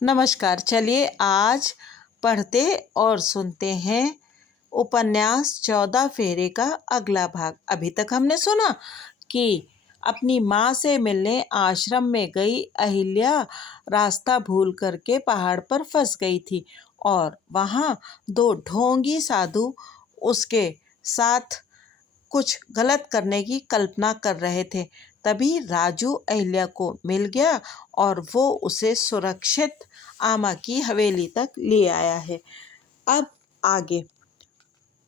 नमस्कार। चलिए आज पढ़ते और सुनते हैं उपन्यास 14 फेरे का अगला भाग। अभी तक हमने सुना कि अपनी माँ से मिलने आश्रम में गई अहिल्या रास्ता भूल करके पहाड़ पर फंस गई थी और वहाँ दो ढोंगी साधु उसके साथ कुछ गलत करने की कल्पना कर रहे थे। तभी राजू अहिल्या को मिल गया और वो उसे सुरक्षित आमा की हवेली तक ले आया है। अब आगे।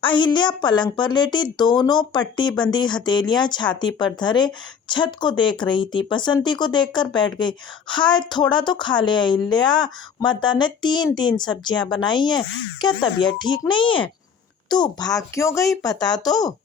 अहिल्या पलंग पर लेटी दोनों पट्टी बंधी हथेलियां छाती पर धरे छत को देख रही थी। बसंती को देखकर बैठ गई। हाय, थोड़ा तो खा ले अहिल्या, माता ने 3-3 सब्जियां बनाई हैं। क्या तबीयत ठीक नहीं है? तू भाग क्यों गई, बता तो।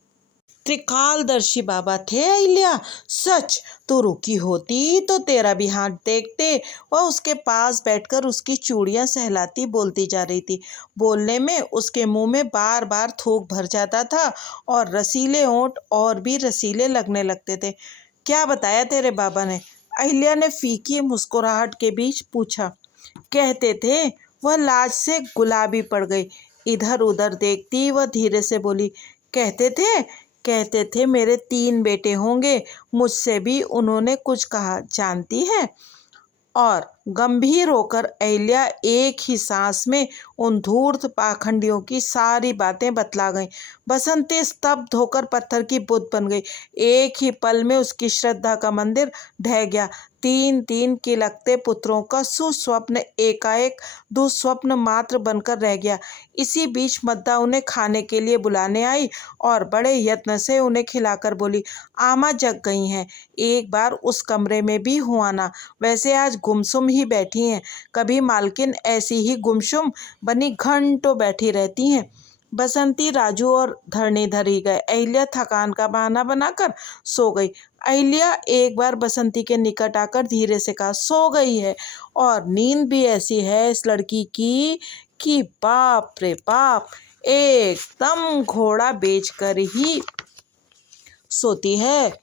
त्रिकालदर्शी बाबा थे अहिल्या। सच, तू रुकी होती तो तेरा भी हाथ देखते। वह उसके पास बैठकर उसकी चूड़ियां सहलाती बोलती जा रही थी। बोलने में उसके मुंह में बार बार थूक भर जाता था और रसीले होंठ और भी रसीले लगने लगते थे। क्या बताया तेरे बाबा ने? अहिल्या ने फीकी मुस्कुराहट के बीच पूछा। कहते थे। वह लाज से गुलाबी पड़ गई। इधर उधर देखती वह धीरे से बोली। कहते थे मेरे 3 बेटे होंगे। मुझसे भी उन्होंने कुछ कहा, जानती है? और गंभीर होकर अहिल्या एक ही सांस में उन धूर्त पाखंडियों की सारी बातें बतला गई। बसंती स्तब्ध होकर पत्थर की बुत बन गई। एक ही पल में उसकी श्रद्धा का मंदिर ढह गया। 3-3 किलकते पुत्रों का सुस्वप्न एकाएक दुस्वप्न मात्र बनकर रह गया। इसी बीच मद्दा उन्हें खाने के लिए बुलाने आई और बड़े यत्न से उन्हें खिलाकर बोली, आमा जग गई हैं, एक बार उस कमरे में भी हुआ ना। वैसे आज गुमसुम ही बैठी हैं। कभी मालकिन ऐसी ही गुमसुम बनी घंटों बैठी रहती हैं। बसंती, राजू और धरणीधर ही गए। अहिल्या थकान का बहाना बनाकर सो गई। अहिल्या एक बार बसंती के निकट आकर धीरे से कहा, सो गई है और नींद भी ऐसी है इस लड़की की कि बाप रे बाप, एकदम घोड़ा बेचकर ही सोती है।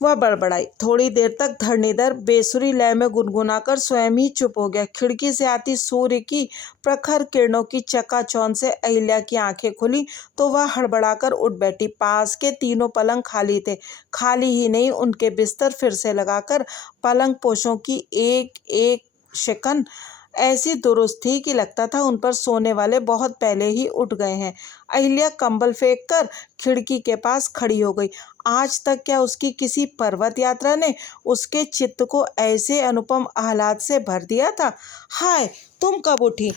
वह बड़बड़ाई। थोड़ी देर तक धरणीधर बेसुरी लय में गुनगुनाकर स्वयं ही चुप हो गया। खिड़की से आती सूर्य की प्रखर किरणों की चकाचौंध से अहिल्या की आंखें खुली तो वह हड़बड़ाकर उठ बैठी। पास के तीनों पलंग खाली थे। खाली ही नहीं, उनके बिस्तर फिर से लगाकर पलंग पोशों की एक एक शिकन ऐसी दुरुस्त थी कि लगता था उन पर सोने वाले बहुत पहले ही उठ गए हैं। अहिल्या कंबल फेंक कर खिड़की के पास खड़ी हो गई। आज तक क्या उसकी किसी पर्वत यात्रा ने उसके चित्त को ऐसे अनुपम आह्लाद से भर दिया था? हाय, तुम कब उठी?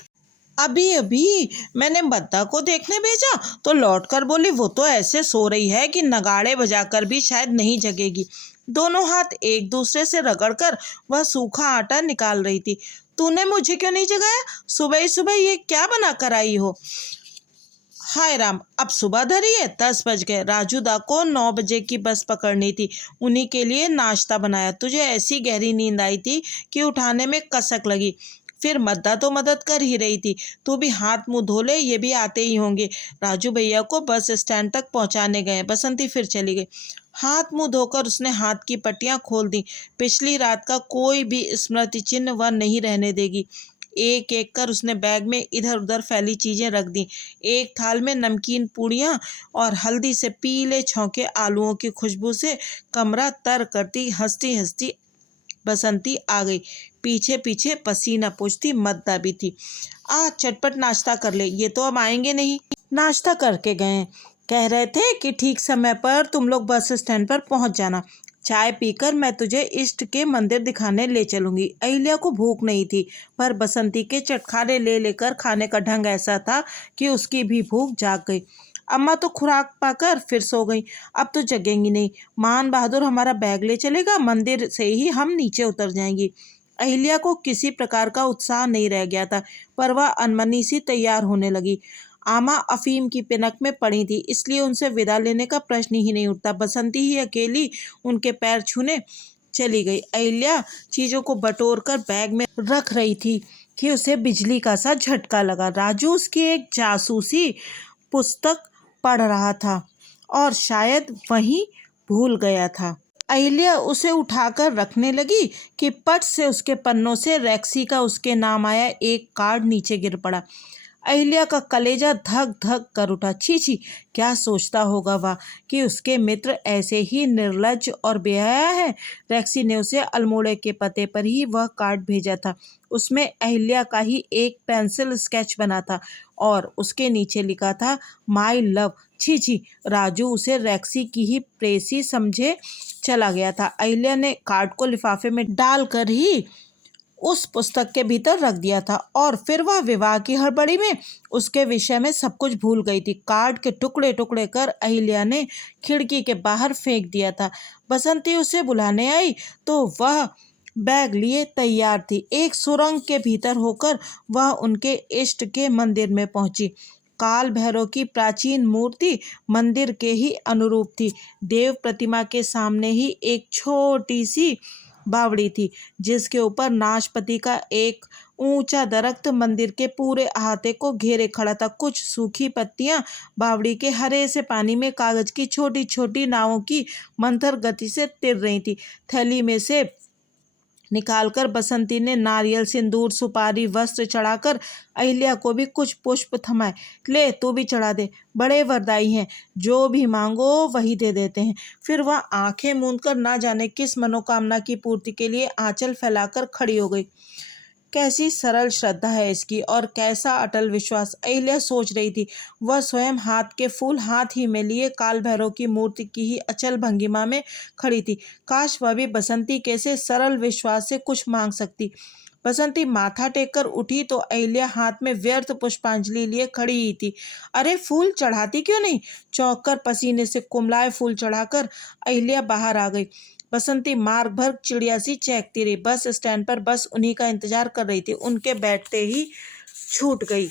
अभी अभी मैंने मद्दा को देखने भेजा तो लौटकर बोली वो तो ऐसे सो रही है कि नगाड़े बजाकर भी शायद नहीं जगेगी। दोनों हाथ एक दूसरे से रगड़कर वह सूखा आटा निकाल रही थी। तूने मुझे क्यों नहीं जगाया? सुबह ही सुबह ये क्या बना कर आई हो? हाय राम, अब सुबह धरी है? 10 बज गए। राजू दा को 9 बजे की बस पकड़नी थी। उन्हीं के लिए नाश्ता बनाया। तुझे ऐसी गहरी नींद आई थी कि उठाने में कसक लगी। फिर मद्दा तो मदद कर ही रही थी। तू भी हाथ मुंह धो ले, ये भी आते ही होंगे। राजू भैया को बस स्टैंड तक पहुंचाने गए। बसंती फिर चली गई। हाथ मुंह धोकर उसने हाथ की पट्टियां खोल दी। पिछली रात का कोई भी स्मृति चिन्ह वह नहीं रहने देगी। एक एक कर उसने बैग में इधर उधर फैली चीजें रख दी। एक थाल में नमकीन पूड़ियाँ और हल्दी से पीले छौंके आलूओं की खुशबू से कमरा तर करती हंसती हंसती बसंती आ गई। पीछे पीछे पसीना पोंछती मद्दा भी थी। चटपट नाश्ता कर ले, ये तो अब आएंगे नहीं। नाश्ता करके गए। कह रहे थे कि ठीक समय पर तुम लोग बस स्टैंड पर पहुंच जाना। चाय पीकर मैं तुझे इष्ट के मंदिर दिखाने ले चलूंगी। अहिल्या को भूख नहीं थी, पर बसंती के चटखारे ले लेकर खाने का ढंग ऐसा था कि उसकी भी भूख जाग गई। अम्मा तो खुराक पाकर फिर सो गई। अब तो जगेंगी नहीं। मान बहादुर हमारा बैग ले चलेगा, मंदिर से ही हम नीचे उतर जाएंगी। अहिल्या को किसी प्रकार का उत्साह नहीं रह गया था, पर वह अनमनी सी तैयार होने लगी। आमा अफीम की पिनक में पड़ी थी, इसलिए उनसे विदा लेने का प्रश्न ही नहीं उठता। बसंती ही अकेली उनके पैर छूने चली गई। अहिल्या चीजों को बटोर कर बैग में रख रही थी कि उसे बिजली का सा झटका लगा। राजू उसकी एक जासूसी पुस्तक पढ़ रहा था और शायद वहीं भूल गया था। अहिल्या उसे उठाकर रखने लगी कि पट से उसके पन्नों से रेक्सी का उसके नाम आया एक कार्ड नीचे गिर पड़ा। अहिल्या का कलेजा धक धक कर उठा। छी छी, क्या सोचता होगा वह कि उसके मित्र ऐसे ही निर्लज्ज और बेहया है। रेक्सी ने उसे अल्मोड़े के पते पर ही वह कार्ड भेजा था। उसमें अहिल्या का ही एक पेंसिल स्केच बना था और उसके नीचे लिखा था माई लव। छी छी, राजू उसे रेक्सी की ही प्रेसी समझे चला गया था। अहिल्या ने कार्ड को लिफाफे में डालकर ही उस पुस्तक के भीतर रख दिया था और फिर वह विवाह की हड़बड़ी में उसके विषय में सब कुछ भूल गई थी। कार्ड के टुकड़े टुकड़े कर अहिल्या ने खिड़की के बाहर फेंक दिया था। बसंती उसे बुलाने आई तो वह बैग लिए तैयार थी। एक सुरंग के भीतर होकर वह उनके इष्ट के मंदिर में पहुंची। काल भैरव की प्राचीन मूर्ति मंदिर के ही अनुरूप थी। देव प्रतिमा के सामने ही एक छोटी सी बावड़ी थी जिसके ऊपर नाशपति का एक ऊंचा दरख्त मंदिर के पूरे अहाते को घेरे खड़ा था। कुछ सूखी पत्तियां बावड़ी के हरे से पानी में कागज की छोटी छोटी नावों की मंथर गति से तिर रही थी। थैली में से निकालकर बसंती ने नारियल, सिंदूर, सुपारी, वस्त्र चढ़ाकर अहिल्या को भी कुछ पुष्प थमाए। ले तू भी चढ़ा दे, बड़े वरदाई हैं, जो भी मांगो वही दे देते हैं। फिर वह आंखें मूंदकर ना जाने किस मनोकामना की पूर्ति के लिए आंचल फैलाकर खड़ी हो गई। कैसी सरल श्रद्धा है इसकी और कैसा अटल विश्वास, अहिल्या सोच रही थी। वह स्वयं हाथ के फूल हाथ ही में लिए काल भैरव की मूर्ति की ही अचल भंगिमा में खड़ी थी। काश वह भी बसंती कैसे सरल विश्वास से कुछ मांग सकती। बसंती माथा टेक कर उठी तो अहिल्या हाथ में व्यर्थ पुष्पांजलि लिए खड़ी ही थी। अरे फूल चढ़ाती क्यों नहीं? चौंक कर पसीने से कुमलाए फूल चढ़ाकर अहिल्या बाहर आ गई। बसंती मार्ग भर चिड़िया सी चहकती रही। बस स्टैंड पर बस उन्हीं का इंतजार कर रही थी। उनके बैठते ही छूट गई।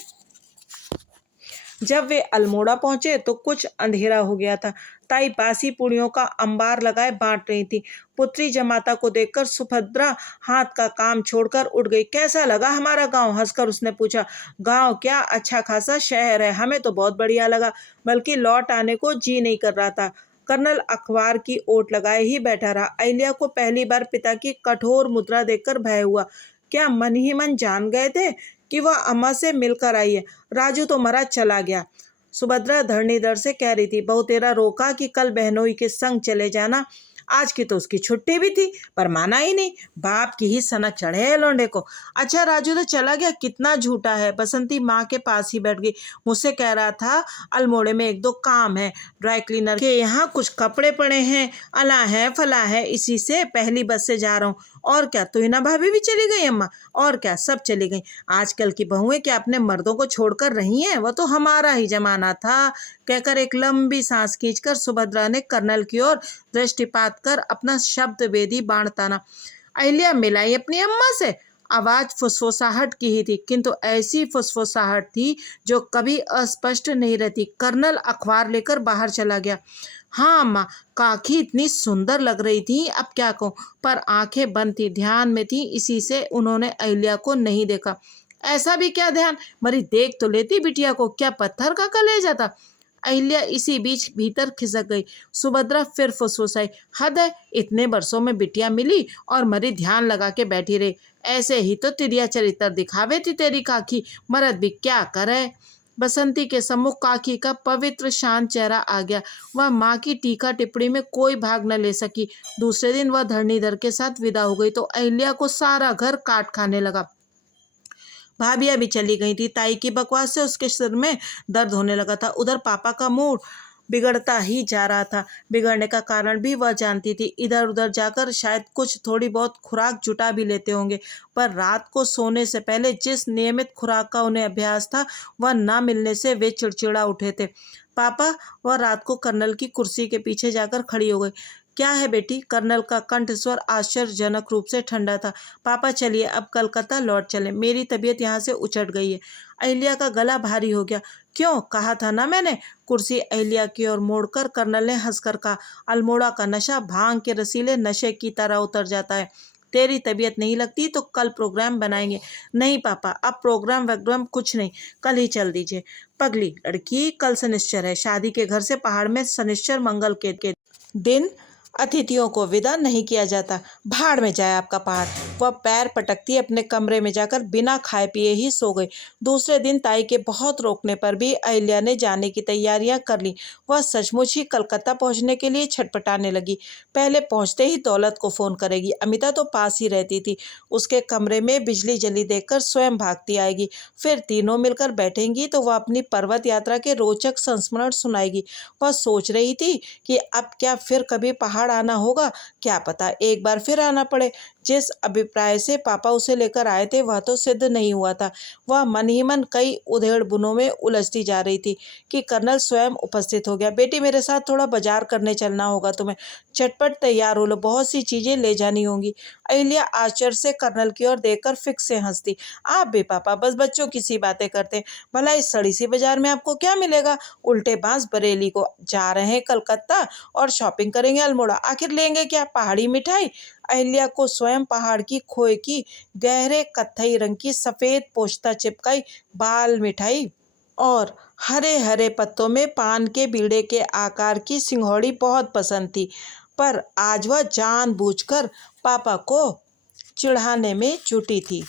जब वे अल्मोड़ा पहुंचे तो कुछ अंधेरा हो गया था। ताई बासी पूड़ियों का अंबार लगाए बांट रही थी। पुत्री जमाता को देखकर सुभद्रा हाथ का काम छोड़कर उठ गई। कैसा लगा हमारा गांव? हंसकर उसने पूछा। गांव क्या, अच्छा खासा शहर है, हमें तो बहुत बढ़िया लगा, बल्कि लौट आने को जी नहीं कर रहा था। कर्नल अखबार की ओट लगाए ही बैठा रहा। अहिल्या को पहली बार पिता की कठोर मुद्रा देखकर भय हुआ। क्या मन ही मन जान गए थे कि वह अम्मा से मिलकर आई है? राजू तो मरा चला गया, सुभद्रा धरणीधर से कह रही थी। बहू तेरा रोका कि कल बहनोई के संग चले जाना। आज की तो उसकी छुट्टी भी थी पर माना ही नहीं। बाप की ही सनक चढ़े है लौंडे को। अच्छा राजू तो चला गया, कितना झूठा है। बसंती माँ के पास ही बैठ गई। मुझसे कह रहा था अल्मोड़े में एक दो काम है, ड्राई क्लीनर के यहाँ कुछ कपड़े पड़े हैं, अला है फला है, इसी से पहली बस से जा रहा हूँ। और क्या, तुहिना भाभी भी चली गई अम्मा? और क्या, सब चली गई। आजकल की बहुएं क्या अपने मर्दों को छोड़कर रही हैं? वह तो हमारा ही जमाना था। कहकर एक लंबी सांस खींचकर सुभद्रा ने कर्नल की ओर दृष्टिपात कर अपना शब्द वेदी बाण ताना। अहिल्या मिलाई अपनी अम्मा से। आवाज फुसफुसाहट की ही थी, किंतु ऐसी फुसफुसाहट थी जो कभी अस्पष्ट नहीं रहती। कर्नल अखबार लेकर बाहर चला गया। हाँ अम्मा, काकी इतनी सुंदर लग रही थी, अब क्या कहूँ, पर आंखें बंद थी, ध्यान में थी, इसी से उन्होंने अहिल्या को नहीं देखा। ऐसा भी क्या ध्यान, मरी देख तो लेती बिटिया को, क्या पत्थर का कलेजा था। अहिल्या इसी बीच भीतर खिसक गई। सुभद्रा फिर फुसफुसाई। हद है, इतने बरसों में बिटिया मिली और मरी ध्यान लगा के बैठी रही। ऐसे ही तो तिरिया चरित्र दिखावे थी तेरी काकी, मर्द भी क्या करे। बसंती के सम्मुख काकी का पवित्र शांत चेहरा आ गया। वह माँ की टीका टिप्पणी में कोई भाग न ले सकी। दूसरे दिन वह धरणीधर के साथ विदा हो गई तो अहिल्या को सारा घर काट खाने लगा। भाभियाँ भी चली गई थी। ताई की बकवास से उसके सिर में दर्द होने लगा था। उधर पापा का मूड बिगड़ता ही जा रहा था। बिगड़ने का कारण भी वह जानती थी। इधर उधर जाकर शायद कुछ थोड़ी बहुत खुराक जुटा भी लेते होंगे, पर रात को सोने से पहले जिस नियमित खुराक का उन्हें अभ्यास था वह न मिलने से वे चिड़चिड़ा उठे थे। पापा, वह रात को कर्नल की कुर्सी के पीछे जाकर खड़ी हो गई। क्या है बेटी? कर्नल का कंठ स्वर आश्चर्यजनक रूप से ठंडा था। पापा चलिए अब कलकत्ता लौट चले, मेरी तबीयत यहाँ से उचट गई है। अहिल्या का गला भारी हो गया। क्यों, कहा था ना मैंने। कुर्सी अहिल्या की ओर मोड़कर कर्नल ने हंसकर कहा, अल्मोड़ा का नशा भांग के रसीले नशे की तरह उतर जाता है। तेरी तबीयत नहीं लगती तो कल प्रोग्राम बनाएंगे। नहीं पापा, अब प्रोग्राम वोग्राम कुछ नहीं, कल ही चल दीजिए। पगली लड़की, कल शनिश्चर है, शादी के घर से पहाड़ में शनिश्चर मंगल के दिन अतिथियों को विदा नहीं किया जाता। भाड़ में जाए आपका पहाड़। वह पैर पटकती अपने कमरे में जाकर बिना खाए पिए ही सो गई। दूसरे दिन ताई के बहुत रोकने पर भी अहिल्या ने जाने की तैयारियां कर ली। वह सचमुच ही कलकत्ता पहुंचने के लिए छटपटाने लगी। पहले पहुंचते ही दौलत को फोन करेगी। अमिता तो पास ही रहती थी। उसके कमरे में बिजली जली देखकर स्वयं भागती आएगी। फिर तीनों मिलकर बैठेंगी तो वह अपनी पर्वत यात्रा के रोचक संस्मरण सुनाएगी। वह सोच रही थी कि अब क्या फिर कभी पहाड़ आना होगा। क्या पता एक बार फिर आना पड़े। जिस अभिप्राय से पापा उसे लेकर आए थे वह तो सिद्ध नहीं हुआ था। वह मन ही मन कई उधेड़ बुनों में उलझती जा रही थी कि कर्नल स्वयं उपस्थित हो गया। बेटी, मेरे साथ थोड़ा बाजार करने चलना होगा तुम्हें। झटपट तैयार हो लो, बहुत सी चीजें ले जानी होंगी। अहिल्या आश्चर्य से कर्नल की ओर देखकर फिक्स से हंसती। आप भी पापा बस बच्चों की सी बातें करते। भला इस सड़ी सी बाजार में आपको क्या मिलेगा। उल्टे बांस बरेली को जा रहे हैं कलकत्ता और शॉपिंग करेंगे अल्मोड़ा। आखिर लेंगे क्या, पहाड़ी मिठाई। अहिल्या को स्वयं पहाड़ की खोए की गहरे कत्थई रंग की सफेद पोछता चिपकाई बाल मिठाई और हरे हरे पत्तों में पान के बीड़े के आकार की सिंघौड़ी बहुत पसंद थी। पर आज वह जानबूझकर पापा को चिढ़ाने में जुटी थी।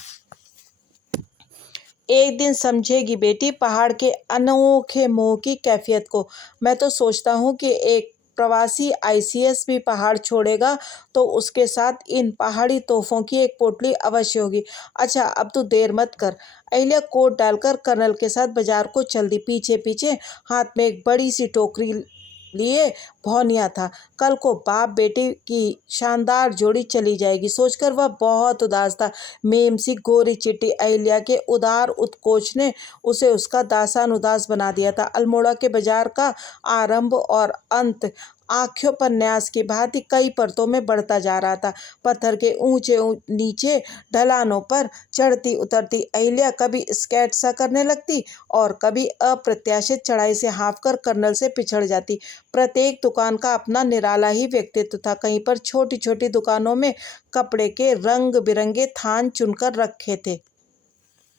एक दिन समझेगी बेटी पहाड़ के अनोखे मोह की कैफियत को। मैं तो सोचता हूँ कि एक प्रवासी आईसीएस भी पहाड़ छोड़ेगा तो उसके साथ इन पहाड़ी तोहफों की एक पोटली अवश्य होगी। अच्छा अब तू देर मत कर। अहिल्या कोट डालकर कर्नल के साथ बाजार को चल दी। पीछे पीछे हाथ में एक बड़ी सी टोकरी लिए भौनिया था। कल को बाप बेटी की शानदार जोड़ी चली जाएगी सोचकर वह बहुत उदास था। मेम सी गोरी चिट्टी अहिल्या के उदार उत्कोच ने उसे उसका दासानुदास बना दिया था। अल्मोड़ा के बाजार का आरंभ और अंत आख्योपन्यास की भांति कई परतों में बढ़ता जा रहा था। पत्थर के ऊंचे नीचे ढलानों पर चढ़ती उतरती अहिल्या कभी स्केट सा करने लगती और कभी अप्रत्याशित चढ़ाई से हाँफकर कर्नल से पिछड़ जाती। प्रत्येक दुकान का अपना निराला ही व्यक्तित्व था। कहीं पर छोटी छोटी दुकानों में कपड़े के रंग बिरंगे थान चुनकर रखे थे।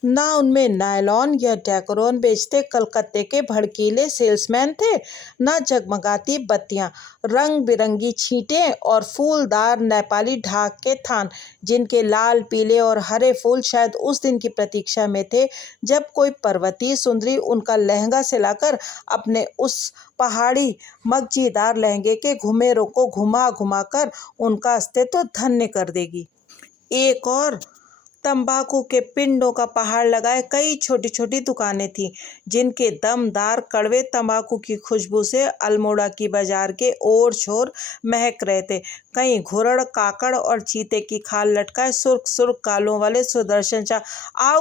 ना उनमें नायलॉन या डेकोरोन बेचते कलकत्ते के भड़कीले सेल्समैन थे, न जगमगाती बत्तियां, रंग बिरंगी छींटें और फूलदार नेपाली ढाक के थान जिनके लाल पीले और हरे फूल शायद उस दिन की प्रतीक्षा में थे जब कोई पर्वतीय सुंदरी उनका लहंगा सिलाकर अपने उस पहाड़ी मगजीदार लहंगे के घुमेरों को घुमा घुमा कर उनका अस्तित्व धन्य कर देगी। एक और तंबाकू के पिंडों का पहाड़ लगाए कई छोटी छोटी दुकानें थीं जिनके दमदार कड़वे तंबाकू की खुशबू से अल्मोड़ा की बाजार के ओर छोर महक रहे थे। कहीं घुरड़ काकड़ और चीते की खाल लटकाए सुर्ख सुर्ख गालों वाले सुदर्शन शाह आओ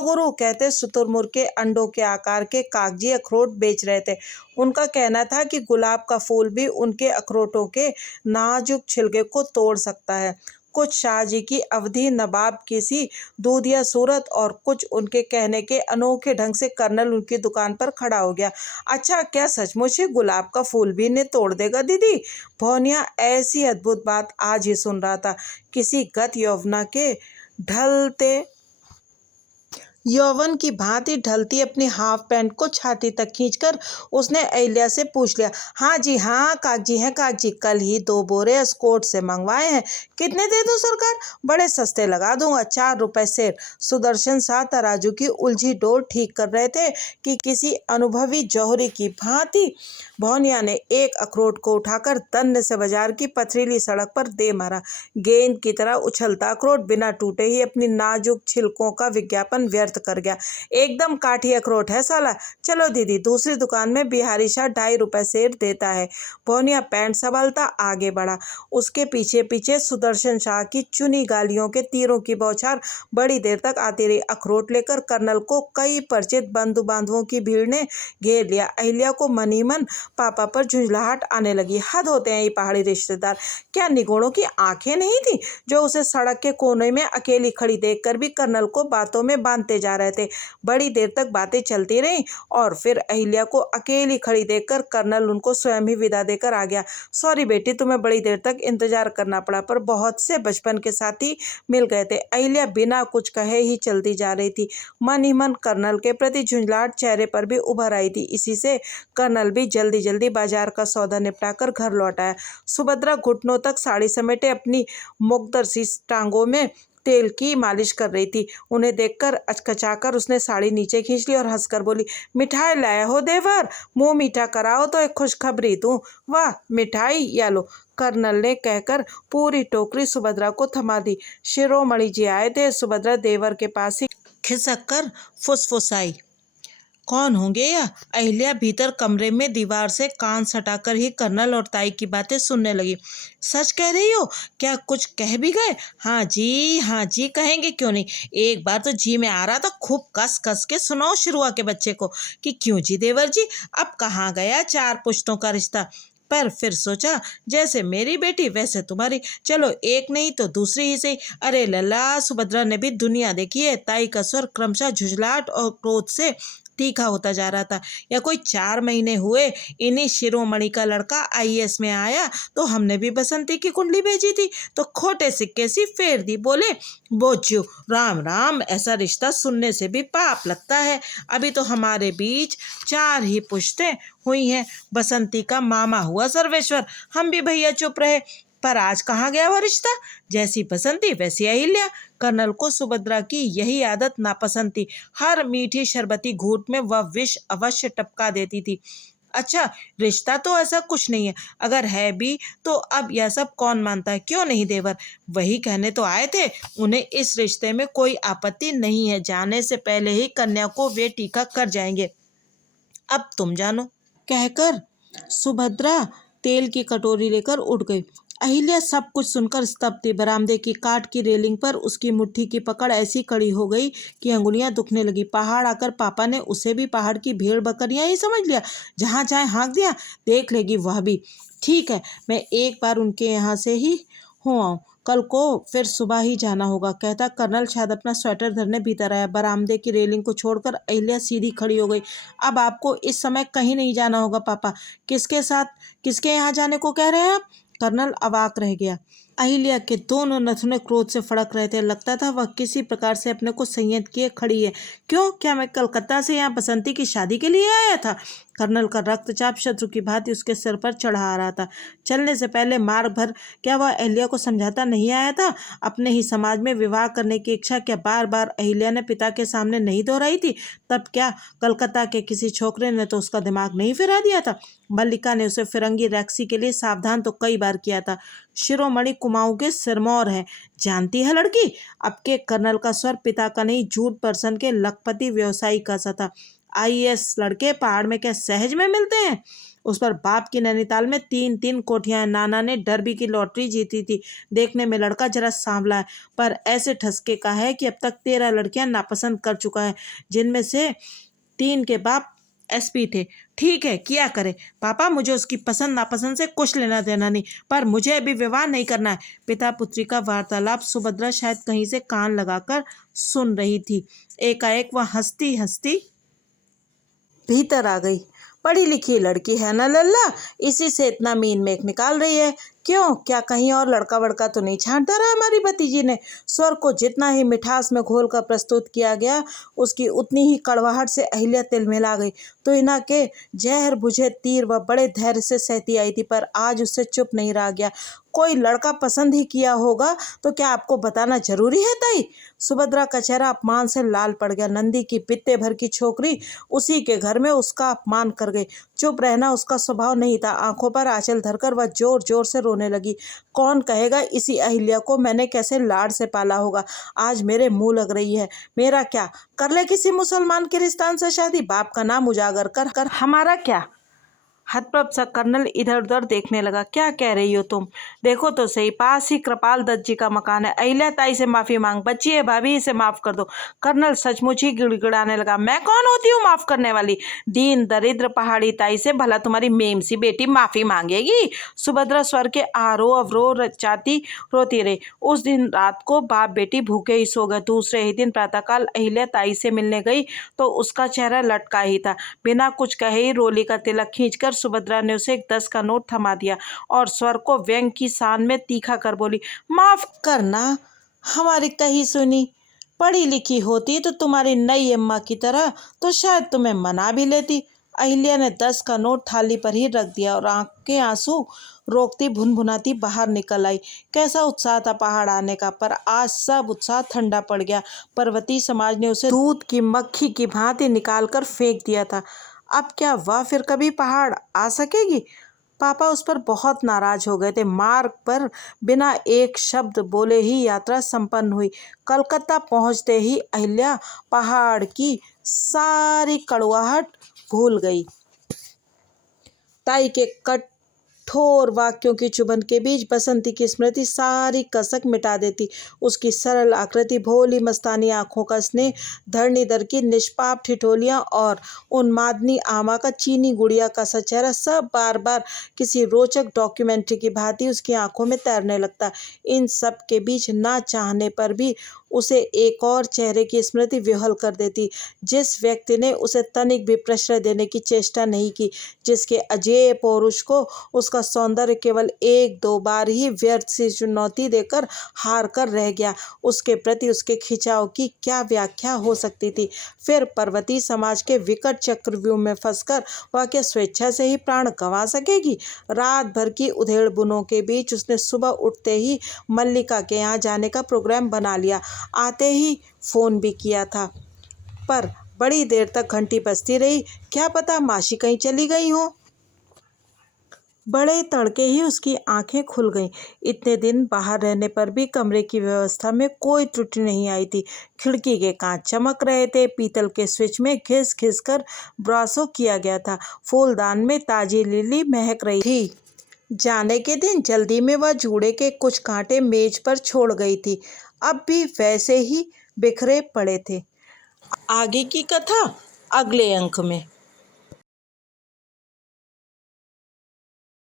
गुरु कहते शुतुरमुर्ग के अंडों के आकार के कागजी अखरोट बेच रहे थे। उनका कहना था कि गुलाब का फूल भी उनके अखरोटों के नाजुक छिलके को तोड़ सकता है। कुछ शाहजी की अवधी नवाब की सी दूधिया सूरत और कुछ उनके कहने के अनोखे ढंग से कर्नल उनकी दुकान पर खड़ा हो गया। अच्छा क्या सचमुच ही गुलाब का फूल भी ने तोड़ देगा दीदी। भौनिया ऐसी अद्भुत बात आज ही सुन रहा था। किसी गत यौवना के ढलते यौवन की भांति ढलती अपनी हाफ पैंट को छाती तक खींचकर उसने अहिल्या से पूछ लिया। हाँ जी हाँ, कागजी हैं कागजी। कल ही 2 बोरे एस्कोर्ट से मंगवाए हैं। कितने दे दूं सरकार? बड़े सस्ते लगा दूंगा, 4 रुपए सेर। सुदर्शन शाह तराजू की उलझी डोर ठीक कर रहे थे कि किसी अनुभवी जौहरी की भांति भौनिया ने एक अखरोट को उठाकर तन्ने से बाजार की पथरीली सड़क पर दे मारा। गेंद की तरह उछलता अखरोट बिना टूटे ही अपनी नाजुक छिलकों का विज्ञापन व्यर्थ कर गया। एकदम काठी अखरोट है साला। चलो दीदी, दूसरी दुकान में बिहारी शाह 2.5 रुपए सेर देता है। भौनिया पैंट संभालता आगे बढ़ा। उसके पीछे पीछे सुदर्शन शाह की चुनी गालियों के तीरों की बौछार बड़ी देर तक आती रही। अखरोट लेकर कर्नल को कई परिचित बंधु बांधवों की भीड़ ने घेर लिया। अहिल्या को मन ही मन पापा पर झुंझलाहट आने लगी। हद होते हैं ये पहाड़ी रिश्तेदार। क्या निगोड़ों की आंखें नहीं थी जो उसे सड़क के कोने में अकेली खड़ी देखकर भी कर्नल को बातों में बांधते जा रहे थे। बड़ी देर तक बातें चलती रहीं और फिर अहिल्या को अकेली खड़ी देखकर कर्नल उनको स्वयं ही विदा देकर आ गया। सॉरी बेटी, तुम्हें बड़ी देर तक इंतजार करना पड़ा, पर बहुत से बचपन के साथी मिल गए थे। अहिल्या बिना कुछ कहे ही चलती जा रही थी। मन ही मन कर्नल के प्रति झुंझलाहट चेहरे पर भी उभर आई थी। इसी से कर्नल भी जल्दी जल्दी बाजार का सौदा निपटाकर घर लौट आया। सुभद्रा घुटनों तक साड़ी समेटे अपनी मुकद्दर सी टांगों में तेल की मालिश कर रही थी। उन्हें देखकर अचकचाकर उसने साड़ी नीचे खींच ली और हंसकर बोली, मिठाई लाया हो देवर? मुंह मीठा कराओ तो एक खुशखबरी दूं। वाह, मिठाई या लो, कर्नल ने कहकर पूरी टोकरी सुभद्रा को थमा दी। शिरोमणि जी आए थे। सुभद्रा देवर के पास ही खिसक कर फुसफुसाई, कौन होंगे या? अहिल्या भीतर कमरे में दीवार से कान सटाकर ही कर्नल और ताई की बातें सुनने लगी। सच कह रही हो? क्या कुछ कह भी गए? हाँ जी कहेंगे क्यों नहीं। एक बार तो जी में आ रहा था, खूब कस कस के सुनाओ शुरुआ के बच्चे को कि क्यों जी देवर जी, अब कहाँ गया 4 पुश्तों का रिश्ता। पर फिर सोचा, जैसे मेरी बेटी वैसे तुम्हारी, चलो एक नहीं तो दूसरी ही सही। अरे लला, सुभद्रा ने भी दुनिया देखी है। ताई का स्वर क्रमशः झुंझलाहट और क्रोध से तीखा होता जा रहा था। या कोई 4 महीने हुए इन्हीं शिरोमणि का लड़का आईएएस में आया तो हमने भी बसंती की कुंडली भेजी थी तो खोटे सिक्के सी फेर दी। बोले बोच्यू, राम राम, ऐसा रिश्ता सुनने से भी पाप लगता है। अभी तो हमारे बीच 4 ही पुश्तें हुई हैं। बसंती का मामा हुआ सर्वेश्वर। हम भी भैया चुप रहे। पर आज कहाँ गया वह रिश्ता? जैसी बसंती वैसी अहिल्या। कर्नल को सुभद्रा की यही आदत नापसंद थी। हर मीठी शरबती घूंट में वह विष अवश्य टपका देती थी। अच्छा, रिश्ता तो ऐसा कुछ नहीं है, अगर है भी तो अब यह सब कौन मानता है? क्यों नहीं देवर? वही कहने तो आए थे। उन्हें इस रिश्ते में कोई आपत्ति नहीं है। जाने से पहले ही कन्या को वे टीका कर जाएंगे। अब तुम जानो, कहकर सुभद्रा तेल की कटोरी लेकर उठ गई। अहिल्या सब कुछ सुनकर स्तब्ध थी। बरामदे की काठ की रेलिंग पर उसकी मुट्ठी की पकड़ ऐसी कड़ी हो गई कि अंगुलियां दुखने लगी। पहाड़ आकर पापा ने उसे भी पहाड़ की भेड़ बकरियां ही समझ लिया। जहाँ चाहे हाँक दिया, देख लेगी वह भी। ठीक है, मैं एक बार उनके यहाँ से ही हो आऊँ, कल को फिर सुबह ही जाना होगा, कहता कर्नल शायद अपना स्वेटर धरने भीतर आया। बरामदे की रेलिंग को छोड़कर अहिल्या सीधी खड़ी हो गई। अब आपको इस समय कहीं नहीं जाना होगा पापा। किसके साथ, किसके यहाँ जाने को कह रहे हैं आप? कर्नल अवाक रह गया। अहिल्या के दोनों नथुने क्रोध से फड़क रहे थे। लगता था वह किसी प्रकार से अपने को संयत किए खड़ी है। क्यों? क्या मैं कलकत्ता से यहाँ बसंती की शादी के लिए आया था? कर्नल का रक्तचाप शत्रु की भांति उसके सिर पर चढ़ा आ रहा था। चलने से पहले मार्ग भर क्या वह अहिल्या को समझाता नहीं आया था? अपने ही समाज में विवाह करने की इच्छा क्या बार बार अहिल्या ने पिता के सामने नहीं दोहराई थी? तब क्या कलकत्ता के किसी छोकरे ने तो उसका दिमाग नहीं फिरा दिया था? मल्लिका ने उसे फिरंगी रैक्सी के लिए सावधान तो कई बार किया था। शिरोमणि कुमाऊं के सिरमौर है, जानती है लड़की। अब के कर्नल का स्वर पिता का नहीं, झूठ परसन के लखपति व्यवसायी का सा था। आईएएस लड़के पहाड़ में क्या सहज में मिलते हैं? उस पर बाप की नैनीताल में 3-3 कोठियां। नाना ने डर्बी की लॉटरी जीती थी। देखने में लड़का जरा सांवला है, पर ऐसे ठसके का है कि अब तक 13 लड़कियां नापसंद कर चुका है, जिनमें से 3 के बाप एसपी थे। ठीक है, किया करे पापा, मुझे उसकी पसंद नापसंद से कुछ लेना देना नहीं, पर मुझे अभी विवाह नहीं करना है। पिता पुत्री का वार्तालाप सुभद्रा शायद कहीं से कान लगाकर सुन रही थी। एकाएक वह हंसती हंसती भीतर आ गई। पढ़ी लिखी लड़की है ना लल्ला, इसी से इतना मीन मेक निकाल रही है। क्यों, क्या कहीं और लड़का वड़का तो नहीं छांट रहा है? हमारी भतीजी ने स्वर को जितना ही मिठास में घोल कर प्रस्तुत किया गया, उसकी उतनी ही कड़वाहट से अहिल्या तिलमिला गई। तो इना के जहर बुझे तीर वह बड़े धैर्य से सहती आई थी, पर आज उससे चुप नहीं रहा गया। कोई लड़का पसंद ही किया होगा तो क्या आपको बताना जरूरी है ताई? सुभद्रा का चेहरा अपमान से लाल पड़ गया। नंदी की पित्ते भर की छोकरी उसी के घर में उसका अपमान कर गई। चुप रहना उसका स्वभाव नहीं था। आंखों पर आंचल धरकर वह जोर जोर से रोने लगी। कौन कहेगा इसी अहिल्या को मैंने कैसे लाड से पाला होगा। आज मेरे मुंह लग रही है। मेरा क्या, कर ले किसी मुसलमान के रिश्तान से शादी, बाप का नाम उजागर कर हमारा क्या? हतप्रभ सा कर्नल इधर उधर देखने लगा। क्या कह रही हो तुम? देखो तो सही, पास ही कृपाल दत्त जी का मकान है। अहिल्या ताई से माफी मांग, बच्ची है भाभी, इसे माफ कर दो। कर्नल सचमुच ही गिड़गिड़ाने लगा। मैं कौन होती हूँ माफ करने वाली? दीन दरिद्र पहाड़ी ताई से भला तुम्हारी मेम सी बेटी माफी मांगेगी? सुभद्रा स्वर के आरोह अवरोह रचाती रोती रही। उस दिन रात को बाप बेटी भूखे ही सो गए। दूसरे ही दिन प्रातःकाल अहिल्या ताई से मिलने गई तो उसका चेहरा लटका ही था। बिना कुछ कहे ही रोली का तिलक खींचकर सुभद्रा ने उसे एक 10 का नोट थमा दिया और स्वर को व्यंग की शान में तीखा कर बोली, माफ करना, हमारी कही सुनी। पढ़ी लिखी होती तो तुम्हारी नई अम्मा की तरह तो शायद तुम्हें मना भी लेती। अहिल्या ने 10 का नोट थाली पर ही रख दिया और आंख के आंसू रोकती भुनभुनाती बाहर निकल आई। कैसा उत्साह था पहाड़ आने का, पर आज सब उत्साह ठंडा पड़ गया। पर्वती समाज ने उसे दूध की मक्खी की भांति निकाल कर फेंक दिया था। अब क्या वह फिर कभी पहाड़ आ सकेगी? पापा उस पर बहुत नाराज हो गए थे। मार्ग पर बिना एक शब्द बोले ही यात्रा संपन्न हुई। कलकत्ता पहुंचते ही अहिल्या पहाड़ की सारी कड़वाहट भूल गई। ताई के कठोर वाक्यों की चुभन के बीच बसंती की स्मृति सारी कसक मिटा देती। उसकी सरल आकृति, भोली मस्तानी आंखों का स्नेह, धरणीधर की निष्पाप ठिठोलियां और उन्मादनी आमा का चीनी गुड़िया का सा चेहरा सब बार बार किसी रोचक डॉक्यूमेंट्री की भांति उसकी आंखों में तैरने लगता। इन सब के बीच ना चाहने पर भी उसे एक और चेहरे की स्मृति विह्वल कर देती, जिस व्यक्ति ने उसे तनिक भी प्रश्रय देने की चेष्टा नहीं की, जिसके अजेय पौरुष को उसका सौंदर्य केवल एक दो बार ही व्यर्थ सी चुनौती देकर हार कर रह गया। उसके प्रति उसके खिंचाव की क्या व्याख्या हो सकती थी? फिर पर्वती समाज के विकट चक्रव्यूह में फंसकर वह क्या स्वेच्छा से ही प्राण गंवा सकेगी? रात भर की उधेड़ बुनों के बीच उसने सुबह उठते ही मल्लिका के यहाँ जाने का प्रोग्राम बना लिया। आते ही फोन भी किया था, पर बड़ी देर तक घंटी बजती रही। क्या पता मासी कहीं चली गई हो। बड़े तड़के ही उसकी आंखें खुल गईं। इतने दिन बाहर रहने पर भी कमरे की व्यवस्था में कोई त्रुटि नहीं आई थी। खिड़की के कांच चमक रहे थे, पीतल के स्विच में घिस घिस कर ब्रासो किया गया था, फूलदान में ताजी लिली महक रही थी। जाने के दिन जल्दी में वह जूड़े के कुछ कांटे मेज पर छोड़ गई थी, अब भी वैसे ही बिखरे पड़े थे। आगे की कथा अगले अंक में।